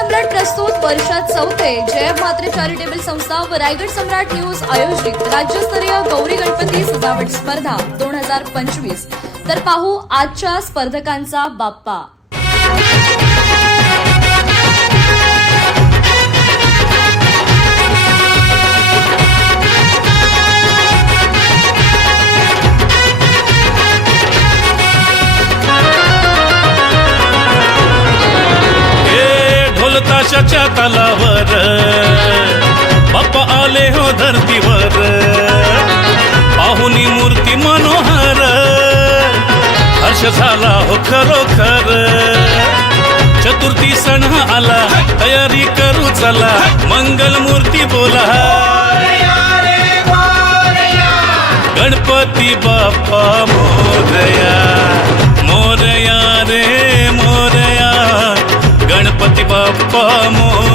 सम्राट प्रस्तुत वर्षात चौथे जय म्हात्रे चॅरिटेबल संस्था व रायगड सम्राट न्यूज आयोजित राज्यस्तरीय गौरी गणपती सजावट स्पर्धा 2025। तर पाहू आजच्या स्पर्धकांचा बाप्पा। ताशाच्या तालावर बाप्पा आले हो धरतीवर, पाहुनी मूर्ती मनोहर, हर्ष झाला हो खरोखर। चतुर्थी सण आला, तयारी करू चला, मंगल मूर्ती बोला, गणपती बाप्पा मोरया, मोरया रे मोरया, गणपती बाप्पा मोरया।